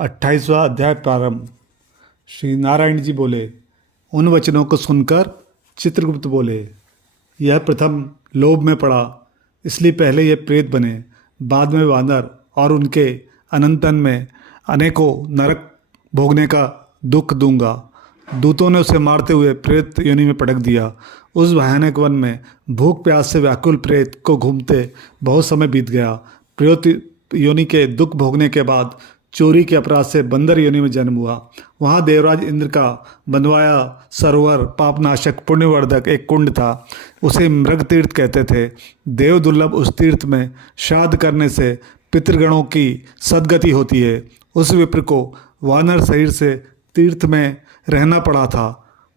28वां अध्याय प्रारंभ। श्री नारायण जी बोले। उन वचनों को सुनकर चित्रगुप्त बोले, यह प्रथम लोभ में पड़ा, इसलिए पहले ये प्रेत बने, बाद में वानर, और उनके अनंतन में अनेकों नरक भोगने का दुख दूंगा। दूतों ने उसे मारते हुए प्रेत योनि में पटक दिया। उस भयानक वन में भूख प्यास से व्याकुल प्रेत को घूमते बहुत समय बीत गया। प्रेत योनि के दुख भोगने के बाद चोरी के अपराध से बंदर योनि में जन्म हुआ। वहाँ देवराज इंद्र का बनवाया सरोवर पापनाशक पुण्यवर्धक एक कुंड था। उसे मृग तीर्थ कहते थे। देव दुर्लभ उस तीर्थ में श्राद्ध करने से पितृगणों की सद्गति होती है। उस विप्र को वानर शरीर से तीर्थ में रहना पड़ा था।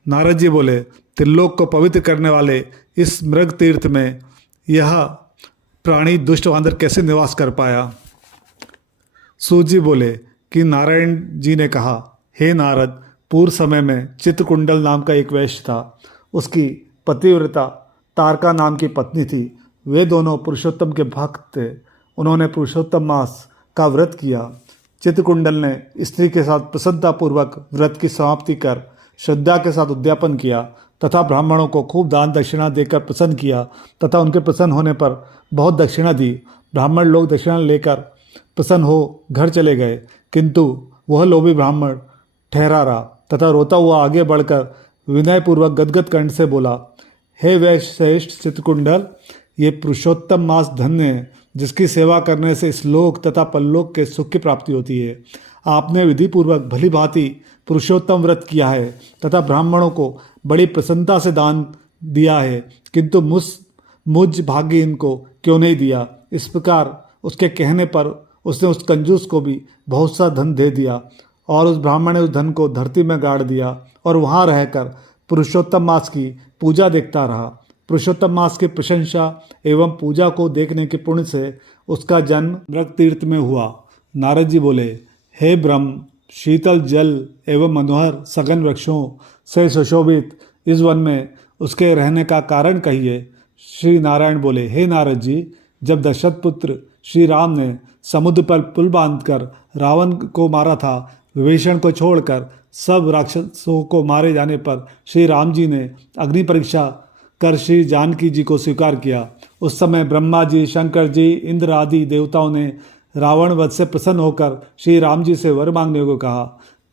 नारद जी बोले, त्रिलोक को पवित्र करने वाले इस मृग तीर्थ में यह प्राणी दुष्ट वानर कैसे निवास कर पाया। सूत जी बोले कि नारायण जी ने कहा, हे नारद, पूर्व समय में चित्रकुंडल नाम का एक वैश्य था। उसकी पतिव्रता तारका नाम की पत्नी थी। वे दोनों पुरुषोत्तम के भक्त थे। उन्होंने पुरुषोत्तम मास का व्रत किया। चित्रकुंडल ने स्त्री के साथ प्रसन्नतापूर्वक व्रत की समाप्ति कर श्रद्धा के साथ उद्यापन किया तथा ब्राह्मणों को खूब दान दक्षिणा देकर प्रसन्न किया तथा उनके प्रसन्न होने पर बहुत दक्षिणा दी। ब्राह्मण लोग दक्षिणा लेकर प्रसन्न हो घर चले गए, किंतु वह लोभी ब्राह्मण ठहरा रहा तथा रोता हुआ आगे बढ़कर विनयपूर्वक गदगद कंठ से बोला, हे वैश्य श्रेष्ठ चित्रकुंडल, ये पुरुषोत्तम मास धन्य है, जिसकी सेवा करने से इस लोक तथा परलोक के सुख की प्राप्ति होती है। आपने विधिपूर्वक भली भांति पुरुषोत्तम व्रत किया है तथा ब्राह्मणों को बड़ी प्रसन्नता से दान दिया है, किंतु मुझ भाग्यहीन को क्यों नहीं दिया। इस प्रकार उसके कहने पर उसने उस कंजूस को भी बहुत सा धन दे दिया और उस ब्राह्मण ने उस धन को धरती में गाड़ दिया और वहाँ रहकर पुरुषोत्तम मास की पूजा देखता रहा। पुरुषोत्तम मास की प्रशंसा एवं पूजा को देखने के पुण्य से उसका जन्म मृग तीर्थ में हुआ। नारद जी बोले, हे ब्रह्म, शीतल जल एवं मनोहर सघन वृक्षों से सुशोभित इस वन में उसके रहने का कारण कहिए। श्री नारायण बोले, हे नारद जी, जब दशरथ पुत्र श्री राम ने समुद्र पर पुल बांधकर रावण को मारा था, विभीषण को छोड़कर सब राक्षसों को मारे जाने पर श्री राम जी ने अग्नि परीक्षा कर श्री जानकी जी को स्वीकार किया। उस समय ब्रह्मा जी, शंकर जी, इंद्र आदि देवताओं ने रावण वध से प्रसन्न होकर श्री राम जी से वर मांगने को कहा।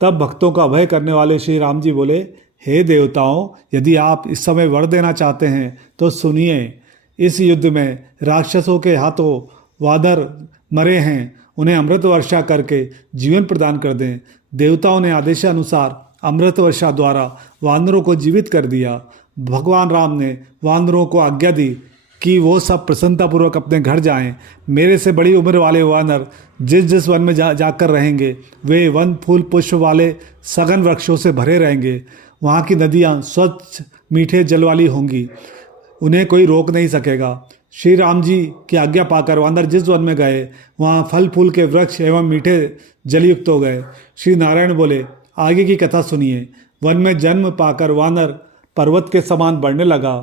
तब भक्तों का अभय करने वाले श्री राम जी बोले, हे देवताओं, यदि आप इस समय वर देना चाहते हैं तो सुनिए। इस युद्ध में राक्षसों के हाथों वानर मरे हैं, उन्हें अमृत वर्षा करके जीवन प्रदान कर दें। देवताओं ने आदेशानुसार अमृत वर्षा द्वारा वानरों को जीवित कर दिया। भगवान राम ने वानरों को आज्ञा दी कि वो सब प्रसन्नतापूर्वक अपने घर जाएं। मेरे से बड़ी उम्र वाले वानर जिस जिस वन में जाकर रहेंगे, वे वन फूल पुष्प वाले सघन वृक्षों से भरे रहेंगे। वहाँ की नदियाँ स्वच्छ मीठे जल वाली होंगी, उन्हें कोई रोक नहीं सकेगा। श्री राम जी की आज्ञा पाकर वानर जिस वन में गए, वहाँ फल फूल के वृक्ष एवं मीठे जलयुक्त हो गए। श्री नारायण बोले, आगे की कथा सुनिए। वन में जन्म पाकर वानर पर्वत के समान बढ़ने लगा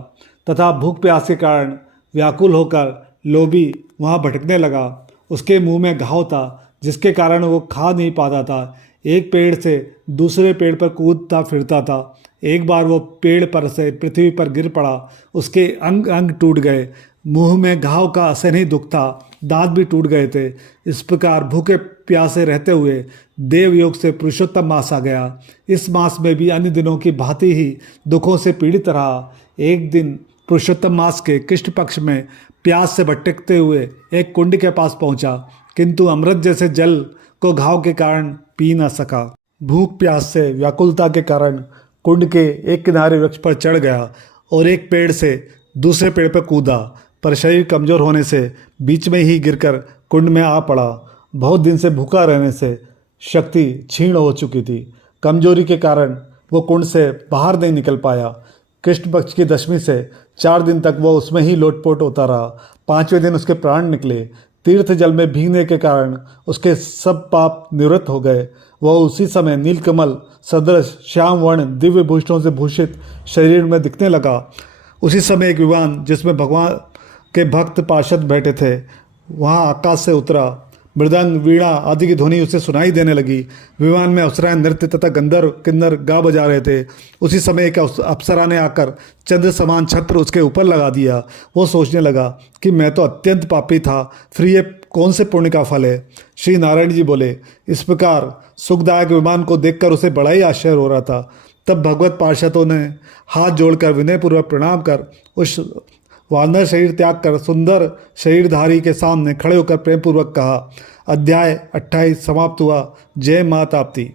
तथा भूख प्यास के कारण व्याकुल होकर लोभी वहाँ भटकने लगा। उसके मुंह में घाव था, जिसके कारण वो खा नहीं पाता था। एक पेड़ से दूसरे पेड़ पर कूदता फिरता था। एक बार वो पेड़ पर से पृथ्वी पर गिर पड़ा। उसके अंग अंग टूट गए। मुंह में घाव का असह नहीं दुख था, दांत भी टूट गए थे। इस प्रकार भूखे प्यासे रहते हुए देवयोग से पुरुषोत्तम मास आ गया। इस मास में भी अन्य दिनों की भांति ही दुखों से पीड़ित रहा। एक दिन पुरुषोत्तम मास के कृष्ण पक्ष में प्यास से भटकते हुए एक कुंड के पास पहुंचा, किंतु अमृत जैसे जल को घाव के कारण पी न सका। भूख प्यास से व्याकुलता के कारण कुंड के एक किनारे वृक्ष पर चढ़ गया और एक पेड़ से दूसरे पेड़ पर कूदा, पर शरीर कमजोर होने से बीच में ही गिरकर कुंड में आ पड़ा। बहुत दिन से भूखा रहने से शक्ति क्षीण हो चुकी थी। कमजोरी के कारण वो कुंड से बाहर नहीं निकल पाया। कृष्ण पक्ष की दशमी से 4 दिन तक वो उसमें ही लोटपोट होता रहा। 5वें दिन उसके प्राण निकले। तीर्थ जल में भीगने के कारण उसके सब पाप निवृत्त हो गए। वह उसी समय नीलकमल सदृश श्याम वर्ण दिव्य भूषणों से भूषित शरीर में दिखने लगा। उसी समय एक विमान जिसमें भगवान के भक्त पार्षद बैठे थे, वहाँ आकाश से उतरा। मृदंग, वीणा आदि की ध्वनि उसे सुनाई देने लगी। विमान में अप्सराएं नृत्य तथा गंधर्व किन्नर गा बजा रहे थे। उसी समय एक अप्सरा ने आकर चंद्र समान छत्र उसके ऊपर लगा दिया। वो सोचने लगा कि मैं तो अत्यंत पापी था, फिर ये कौन से पुण्य का फल है। श्री नारायण जी बोले, इस प्रकार सुखदायक विमान को देखकर उसे बड़ा ही आश्चर्य हो रहा था। तब भगवत पार्षदों ने हाथ जोड़कर विनयपूर्वक प्रणाम कर उस वानर शरीर त्याग कर सुंदर शरीरधारी के सामने खड़े होकर प्रेमपूर्वक कहा। अध्याय 28 समाप्त हुआ। जय माता ताप्ती।